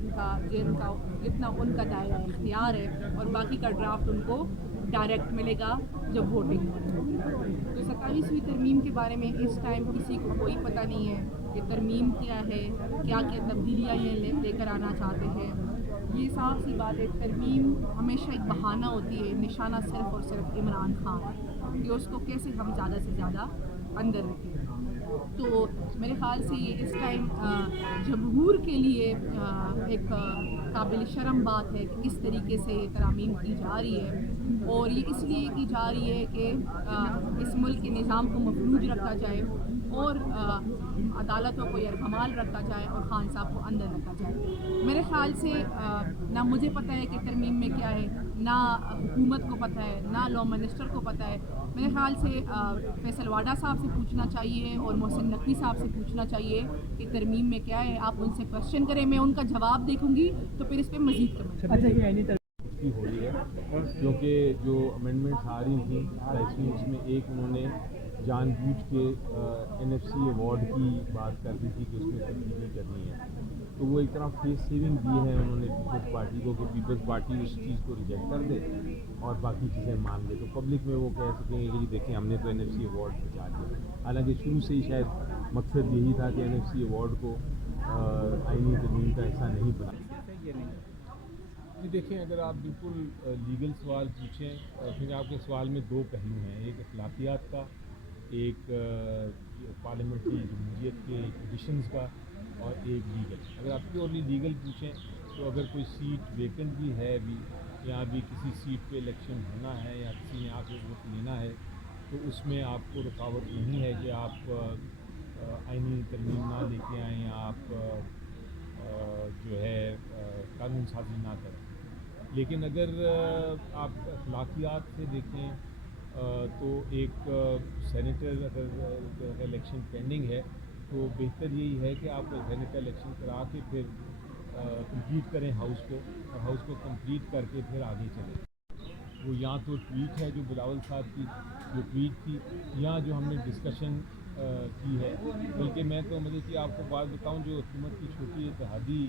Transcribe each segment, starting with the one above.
جتنا ان کا دائرہ اختیار ہے، اور باقی کا ڈرافٹ ان کو ڈائریکٹ ملے گا جب ووٹنگ ہوگی۔ تو 27ویں ترمیم کے بارے میں اس ٹائم کسی کو کوئی پتہ نہیں ہے کہ ترمیم کیا ہے، کیا کیا تبدیلیاں یہ لے کر آنا چاہتے ہیں۔ یہ صاف سی بات ہے، ترمیم ہمیشہ ایک بہانہ ہوتی ہے، نشانہ صرف اور صرف عمران خان، کہ اس کو کیسے ہم زیادہ سے زیادہ اندر رکھیں۔ تو میرے خیال سے یہ اس ٹائم جمہور کے لیے ایک قابل شرم بات ہے کہ کس طریقے سے یہ ترامیم کی جا رہی ہے، اور یہ اس لیے کی جا رہی ہے کہ اس ملک کے نظام کو مفلوج رکھا جائے، اور عدالتوں کو یرغمال رکھا جائے، اور خان صاحب کو اندر رکھا جائے۔ میرے خیال سے نہ مجھے پتہ ہے کہ ترمیم میں کیا ہے، نہ حکومت کو پتہ ہے، نہ لا منسٹر کو پتہ ہے۔ میرے خیال سے فیصل واڈا صاحب سے پوچھنا چاہیے اور محسن نقوی صاحب سے پوچھنا چاہیے کہ ترمیم میں کیا ہے۔ آپ ان سے کوشچن کریں، میں ان کا جواب دیکھوں گی تو پھر اس پہ مزید کمنٹ کی ہو رہی ہے، کیونکہ جو امینڈمنٹس آ رہی تھیں 28 اس میں ایک انہوں نے جان بوجھ کے NFC ایوارڈ کی بات کر دی تھی کہ اس میں تبدیلی کرنی ہے، تو وہ ایک طرح فیس سیونگ دی ہے انہوں نے پیپلز پارٹی کو، کہ پیپلز پارٹی اس چیز کو ریجیکٹ کر دے اور باقی چیزیں مان لے، تو پبلک میں وہ کہہ سکیں گے کہ دیکھیں ہم نے تو NFC ایوارڈ بچا دیا۔ حالانکہ شروع سے ہی شاید مقصد یہی تھا کہ NFC ایوارڈ کو آئینی ترمیم کا حصہ نہیں بنا۔ جی دیکھیں، اگر آپ بالکل لیگل سوال پوچھیں، پھر آپ کے سوال میں دو پہلو ہیں، ایک اخلاقیات کا، ایک پارلیمنٹری جمہوریت کے ایڈیشنز کا، اور ایک لیگل۔ اگر آپ پیورلی لیگل پوچھیں تو اگر کوئی سیٹ ویکنٹ بھی ہے ابھی، یا ابھی کسی سیٹ پہ الیکشن ہونا ہے، یا کسی نے آ کے ووٹ لینا ہے، تو اس میں آپ کو رکاوٹ نہیں ہے کہ آپ آئینی ترمیم نہ لے کے آئیں، یا آپ جو ہے قانون سازی نہ کریں۔ لیکن اگر آپ اخلاقیات سے دیکھیں تو ایک سینیٹر اگر الیکشن پینڈنگ ہے تو بہتر یہی ہے کہ آپ سینیٹ کا الیکشن کرا کے پھر کمپلیٹ کریں ہاؤس کو، اور ہاؤس کو کمپلیٹ کر کے پھر آگے چلیں۔ وہ یا تو ٹویٹ ہے جو بلاول صاحب کی جو ٹویٹ تھی، یا جو ہم نے ڈسکشن کی ہے، بلکہ میں تو مجھے کہ آپ کو بات بتاؤں، جو حکومت کی چھوٹی اتحادی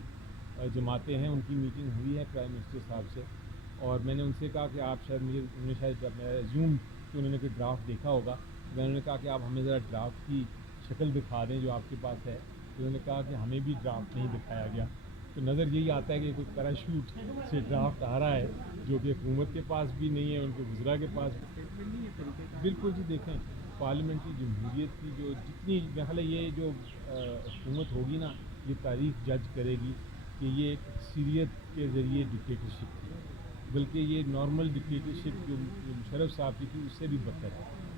جماعتیں ہیں ان کی میٹنگ ہوئی ہے پرائم منسٹر صاحب سے، اور میں نے ان سے کہا کہ آپ شاید انہوں نے شاید جب میں ریزیوم کہ انہوں نے کوئی ڈرافٹ دیکھا ہوگا، میں انہوں نے کہا کہ آپ ہمیں ذرا ڈرافٹ کی شکل دکھا دیں جو آپ کے پاس ہے، تو انہوں نے کہا کہ ہمیں بھی ڈرافٹ نہیں دکھایا گیا۔ تو نظر یہی آتا ہے کہ کوئی پیراشوٹ سے ڈرافٹ آ رہا ہے جو کہ حکومت کے پاس بھی نہیں ہے، ان کے وزراء کے پاس بھی بالکل۔ جی دیکھیں، پارلیمنٹری جمہوریت کی جو جتنی محل یہ جو حکومت ہوگی نا، یہ تاریخ جج کرے گی کہ یہ ایک اکثریت کے ذریعے ڈکٹیٹرشپ تھی، بلکہ یہ نارمل ڈکٹیٹرشپ جو مشرف صاحب کی تھی اس سے بھی بدتر ہے۔